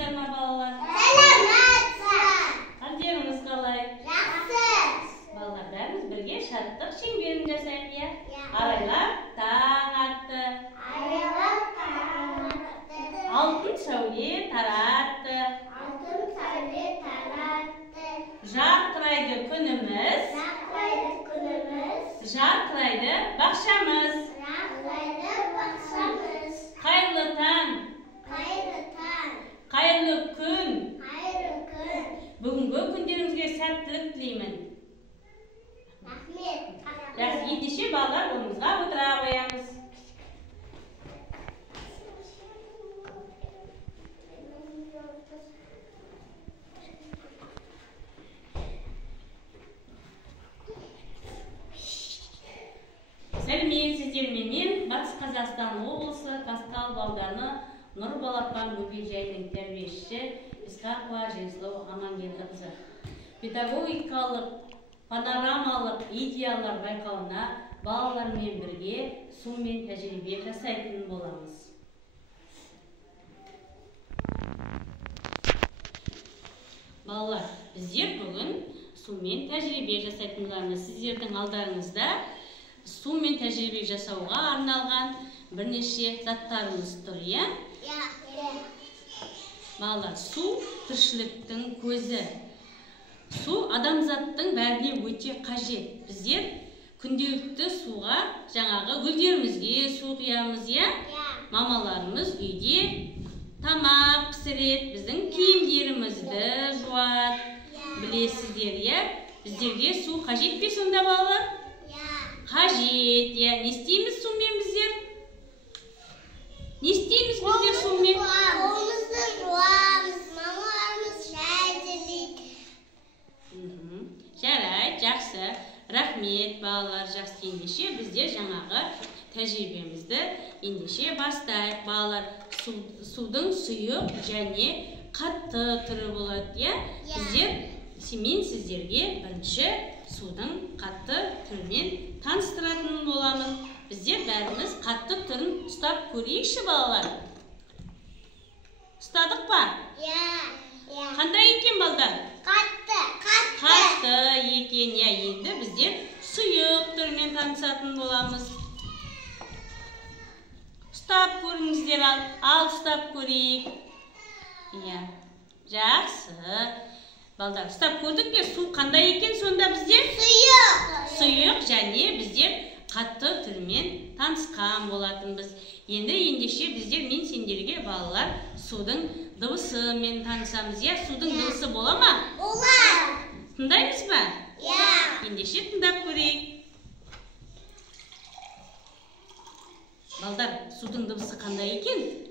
Саламатсыздар ма, балалар? Саламатсыз. Қандеріңіз қалай? Жақсы. Балалар, бәріміз бірге шаттық шеңберін жасайық, иә? Арайлап таң атты. Арайлап таң атты. Алтын сәуле таратты. Алтын сәуле таратты. Жарқырайды күніміз. Жарқырайды күніміз. Жарқырайды бақшамыз. Жарқырайды бақшамыз. Қайырлы таң. Қайырлы таң. Қайырлы күн. Қайырлы күн. Бүгінгі күндеріңізге сәттілік тілеймін. Рахмет. Жақсы, ендеше балалар орнымызға отыра қоямыз. Сәлеметсіздер ме? Мен Батыс Қазақстан облысы Казталов ауданы Нұр Балапан бөбекжайының тәрбиешісі Исқақова Женслау Амангелдіқызы. Педагогикалық панорамалық идеялар байқауына балалармен бірге сумен тәжірибе жасайтын боламыз. Балалар, біздер бүгін сумен тәжірибе жасайтын боламыз. Сіздердің алдарыңызда сумен тәжірибе жасауға арналған бірнеше заттарымыз тұр, иә? Балалар, су тіршіліктің көзі. Су адамзаттың бәріне өте қажет. Біздер күнделікті суға жаңағы гүлдерімізге су құямыз, иә? Мамаларымыз үйде тамақ пісіреді, біздің киімдерімізді жуады. Білесіздер, иә? Біздерге су қажет пе сонда, балалар? Қажет, иә? Не істейміз сумен біздер? Не істейміз біздер сумен? Қолымызды жуамыз, мамаларымыз шай демейді. Жарайды, жақсы. Рахмет, балалар, жақсы. Ендеше біздер жаңағы тәжірибемізді ендеше бастайық. Балалар, судың сұйық және қатты түрі болады, иә? Мен сіздерге бірінші судың қатты түрімен таныстыратын боламын. Біздер бәріміз қатты түрін ұстап көрейікші, балалар. Ұстадық па? Қандай екен, балдар? Қатты екен, иә. Енді біздер сұйық түрімен танысатын боламыз. Ұстап көріңіздер, ал ұстап көрейік. Иә, жақсы. Балдар, ұстап көрдік пе? Су қандай екен сонда біздер? Сұйық және біздер қатты түрімен танысқан болатынбыз. Ендеше біздер мен сендерге балалар судың дыбысымен танысамыз. Иә, судың дыбысы бола ма? Болады. Тыңдаймыз ба? Иә. Ендеше тыңдап көрейік. Балдар, судың дыбысы қандай екен?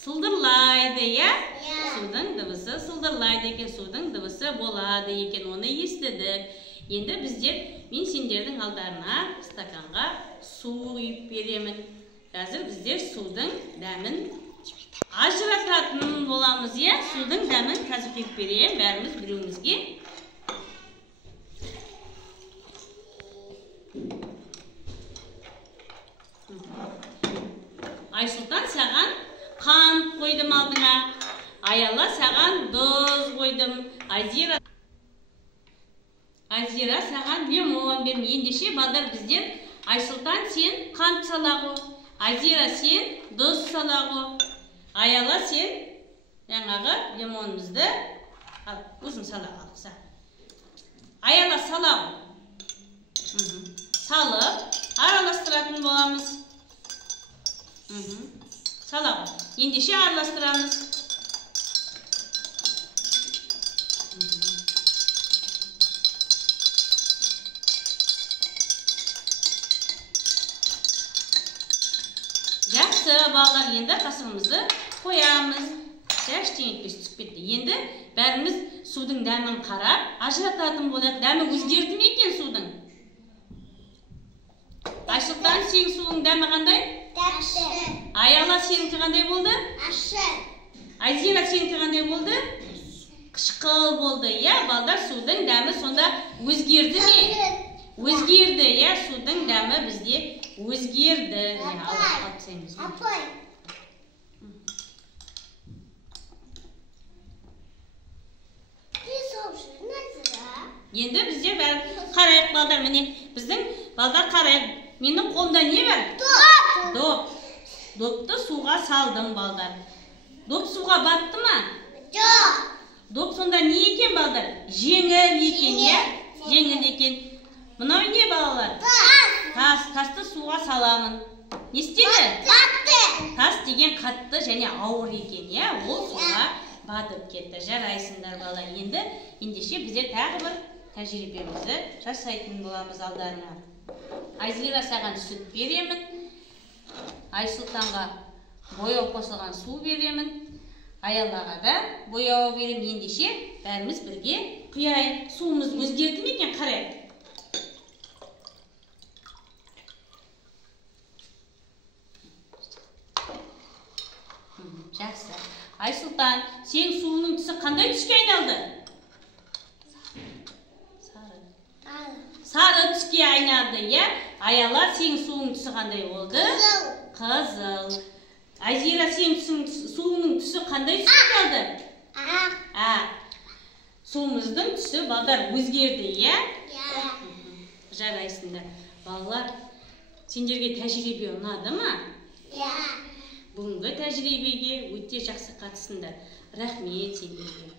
Сылдырлайды, иә? Судың дыбысы сылдырлайды екен, судың дыбысы болады екен, оны естідік. Енді біздер, мен сендердің алдарына стаканға су құйып беремін. Қазір біздер судың дәмін ажырататын боламыз, иә? Судың дәмін қазір құйып берем, бәріміз біреуімізге. Айсұлтан, саған қант қойдым алдыңа. Аяла, саған тұз қойдым. Айзира, саған лимон бердім. Ендеше балдар біздер, Айсұлтан, сен қант салағу. Айзира, сен тұз салағу. Аяла, сен жаңағы лимонымызды өзің салағу. Аяла, салағу. Салып, араластыратын боламыз. Салағу. Ендеше араластырамыз. Жақсы, балалар, енді қасығымызды қоямыз. Ештеңе түсіп кетті. Енді бәріміз судың дәмін қарап, ажырататын болады. Дәмі өзгерді ме екен судың? Айсұлтан, сенің судың дәмі қандай? Тәтті. Аяла, сенікі қандай болды? Ащы. Айзира, сенікі қандай болды? Қышқыл болды. Иә, балдар, судың дәмі сонда өзгерді ме? Өзгерді, иә, судың дәмі бізде өзгерді. Апай. Енді бізде бәрі қарайық балдар. Міне біздің балдар қарайық. Менің қолымда не бар? Доп. Допты суға салдым балдар. Доп суға батты ма? Жоқ. Доп сонда не екен балдар? Жеңіл екен, иә? Жеңіл екен. Мынау не балалар? Тас. Тасты суға саламын. Не істеді? Батты. Тас деген қатты және ауыр екен, иә? Ол суға батып кетті. Жарайсыңдар балалар. Енді ендеше бізде тағы бір тәжірибемізді жасайтын боламыз алдарына. Айзира саған сүт беремін. Айсұлтанға бояу қосылған су беремін. Аялаға да бояу беремін. Ендеше бәріміз бірге құяйық. Суымыз өзгерді ме екен? Қарайық. Жақсы. Айсұлтан, сен суының түсі қандай түске айналды? Сары түске айналды, иә? Аяла, сен суының түсі қандай болды? Қызыл. Айзира, сен суының түсі қандай түске айналды? Суымыздың түсі балдар өзгерді, иә? Жарайсыңдар. Балалар, сендерге тәжірибе ұнады ма? Бүгінгі тәжірибеге өте жақсы қатысыңдар. Рахмет сендерге.